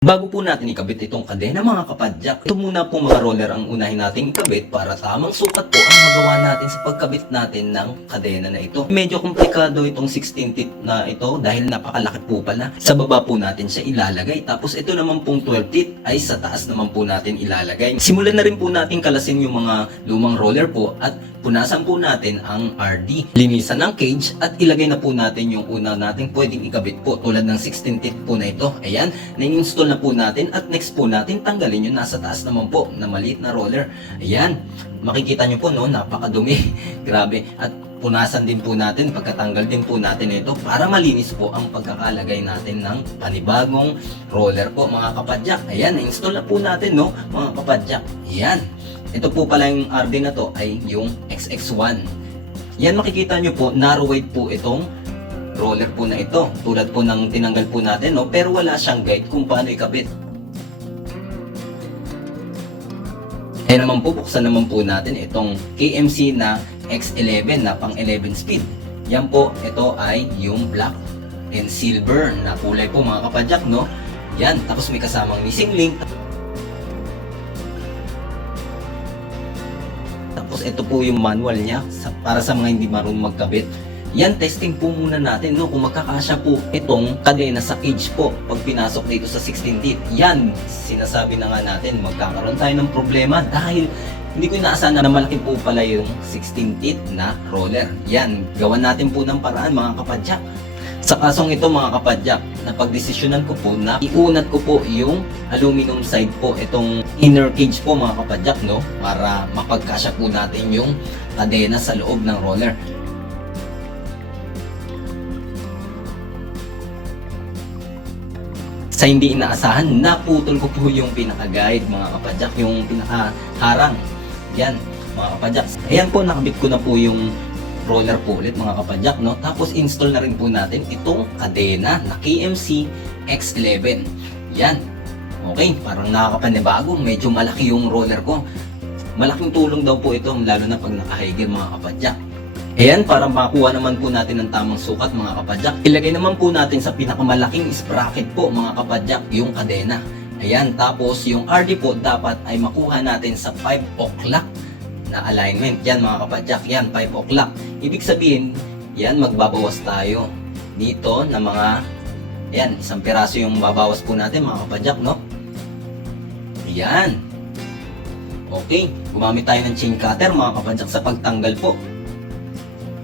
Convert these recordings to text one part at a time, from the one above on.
Bago po natin ikabit itong kadena mga kapadyak, ito muna po mga roller ang unahin nating ikabit para tamang sukat po ang magawa natin sa pagkabit natin ng kadena na ito. Medyo komplikado itong 16 teeth na ito dahil napakalaki po pala. Sa baba po natin siya ilalagay, tapos ito naman pong 12 teeth ay sa taas naman po natin ilalagay. Simulan na rin po natin kalasin yung mga lumang roller po at punasan po natin ang RD. Linisan ng cage at ilagay na po natin yung una nating pwedeng ikabit po tulad ng 16 teeth po na ito. Ayan, na-install na po natin at next po natin tanggalin yung nasa taas naman po na maliit na roller. Ayan, makikita nyo po no, napakadumi. Grabe. At punasan din po natin, pagkatanggal din po natin ito para malinis po ang pagkakalagay natin ng panibagong roller po mga kapadyak. Ayan, na-install na po natin no mga kapadyak. Ayan. Ito po pala yung RD na to ay yung XX1. Yan makikita nyo po, narrow weight po itong roller po na ito. Tulad po ng tinanggal po natin, no? Pero wala siyang guide kung paano ikabit. Kaya naman po, buksan naman po natin itong KMC na X11 na pang 11 speed. Yan po, ito ay yung black and silver na kulay po mga kapadyak, no? Yan, tapos may kasamang missing link. Tapos ito po yung manual niya para sa mga hindi marunong magkabit. Yan, testing po muna natin no kung magkakasya po itong kadena sa cage po pag pinasok dito sa 16 teeth. Yan, sinasabi na nga natin magkakaroon tayo ng problema dahil hindi ko inaasahan na malaki po pala yung 16 teeth na roller. Yan, gawan natin po ng paraan mga kapadyak. Sa kasong ito mga kapadyak, napagdesisyonan ko po na iunat ko po yung aluminum side po, itong inner cage po mga kapadyak, no? Para mapagkasya po natin yung kadena sa loob ng roller. Sa hindi inaasahan, naputol ko po yung pinaka-guide mga kapadyak, yung pinaka-harang. Yan mga kapadyak. Ayan po, nakabit ko na po yung roller po ulit mga kapadyak, no? Tapos install na rin po natin itong kadena na KMC X11. Yan. Okay, parang nakakapanibago. Medyo malaki yung roller ko. Malaking tulong daw po ito, lalo na pag naka-high gear mga kapadyak. Ayan, para makuha naman po natin ng tamang sukat mga kapadyak. Ilagay naman po natin sa pinakamalaking sprocket po mga kapadyak, yung kadena. Ayan, tapos yung RD po dapat ay makuha natin sa 5 o'clock na alignment. Yan mga kapadyak, yan 5 o'clock. Ibig sabihin, yan magbabawas tayo dito na mga, yan, isang piraso yung babawas po natin mga kapadyak, no? Yan. Okay, gumamit tayo ng chain cutter mga kapadyak sa pagtanggal po.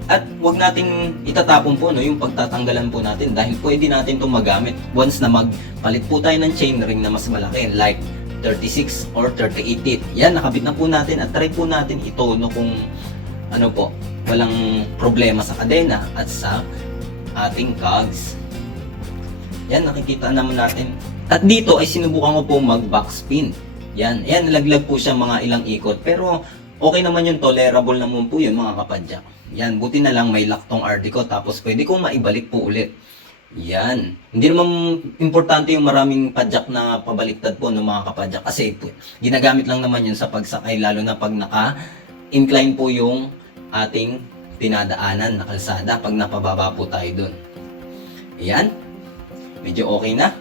At wag nating itatapon po no, yung pagtatanggalan po natin dahil pwede natin itong magamit once na magpalit po tayo ng chain ring na mas malaki like 36 or 38 teeth. Yan, nakabit na po natin at try po natin itono kung ano po, walang problema sa kadena at sa ating cogs. Yan, nakikita naman natin. At dito ay sinubukan ko po mag backspin. Yan, yan, nalaglag po siya mga ilang ikot pero okay naman yun, tolerable naman po yun mga kapadyak. Yan, buti na lang may lock tong RD ko tapos pwede kong maibalik po ulit. Yan. Hindi naman importante yung maraming padyak na pabaliktad po ng mga kapadyak kasi ginagamit lang naman yun sa pagsakay lalo na pag naka-incline po yung ating dinadaanan na kalsada pag napababa po tayo dun. Yan. Medyo okay na.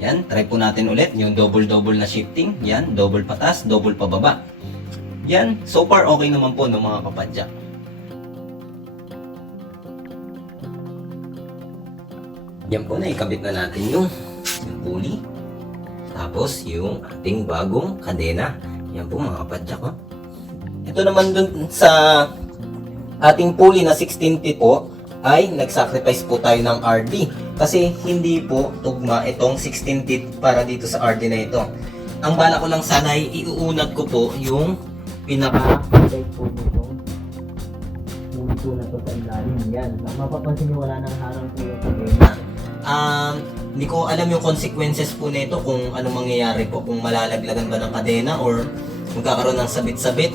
Yan. Try po natin ulit yung double-double na shifting. Yan. Double patas, double pababa. Yan. So far okay naman po ng mga kapadyak. Yan po, naikabit na natin yung pulley. Tapos yung ating bagong kadena. Yan po mga kapadyak. Oh. Ito naman dun sa ating pulley na 16 teeth po ay nag-sacrifice po tayo ng RD. Kasi hindi po tugma itong 16 teeth para dito sa RD na ito. Ang bala ko lang sana ay iuunat ko po yung pinaka-guide po nito. Yung po na to sa ilalim. Yan. Mapapansin nyo wala nang harang po yung kadena. Hindi ko alam yung consequences po nito kung anong mangyayari po, kung malalaglagan ba ng kadena or magkakaroon ng sabit-sabit.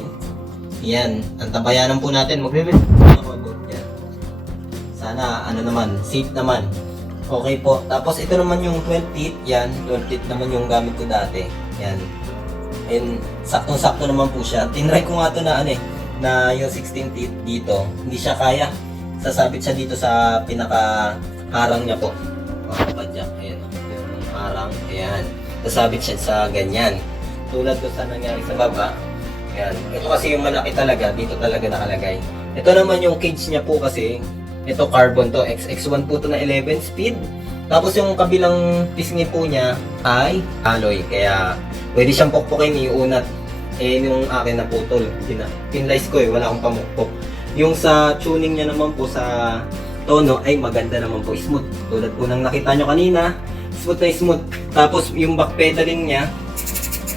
Yan, antabayanan po natin, magre-rest yan. Sana ano naman, safe naman. Okay po, tapos ito naman yung 12 teeth, yan, 12 teeth naman yung gamit ko dati. Yan, and saktong-sakto naman po siya. Tinry ko nga ito na na yung 16 teeth dito, hindi siya kaya. Sasabit siya dito sa pinaka harang niya po. Mga kapadyak, ayan, yung harang. lang. Ayan. Sasabit siya sa ganyan. Tulad ko sa nangyari sa baba. Ayan. Ito kasi yung malaki talaga. Dito talaga nakalagay. Ito naman yung cage niya po kasi. Ito carbon to. XX1 po to na 11 speed. Tapos yung kabilang pisngi po niya ay alloy. Kaya pwede siyang pukpukin, iunat. Yung akin na putol. Pinlice ko wala akong pamukpok. Yung sa tuning niya naman po sa tono ay maganda naman po, smooth. Tulad po ng nakita nyo kanina, smooth na smooth. Tapos yung back pedaling niya,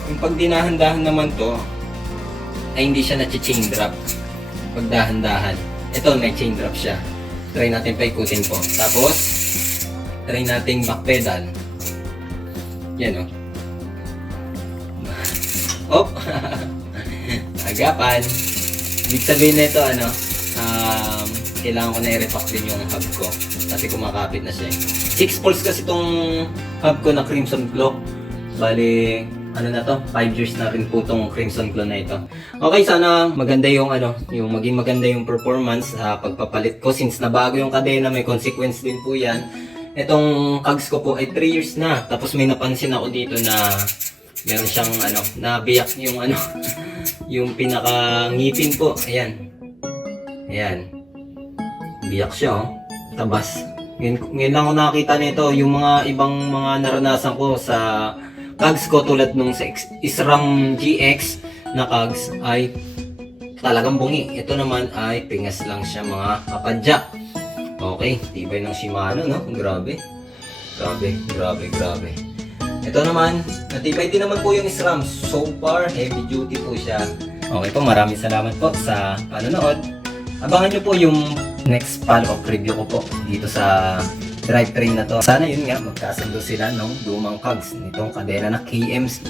yung pag dinahan-dahan naman to, ay hindi siya na-chain drop. Pag dahan-dahan. Ito, may chain drop siya. Try natin paikutin po. Tapos, try natin back pedal. Yan o. Oh. Agapan. Ibig sabihin nito, kailangan ko na i-repack din yung hub ko kasi kumakapit na siya. 6 pulse kasi itong hub ko na Crimson Claw. Bali, na to, 5 years na rin po itong Crimson Claw na ito. Okay, sana maganda yung yung maging maganda yung performance sa pagpapalit ko since nabago yung kadena, may consequence din po yan. Itong cogs ko po ay 3 years na. Tapos may napansin ako dito na meron siyang nabiyak yung yung pinaka ngipin po. Ayan. Ayan. Biyak siya, oh. Tabas. Ngayon lang ako nakakita nito. Yung mga ibang mga naranasan ko sa cogs ko tulad nung sa SRAM GX na cogs ay talagang bungi. Ito naman ay pingas lang siya mga kapadyak. Okay, tibay ng Shimano, no? Grabe. Grabe. Ito naman, natibay din naman po yung SRAM. So far, heavy duty po siya. Okay po, maraming salamat po sa panonood. Abangan nyo po yung next follow-up review ko po dito sa drivetrain na to. Sana yun nga, magkasundo sila ng lumang cogs nitong kadena na KMC.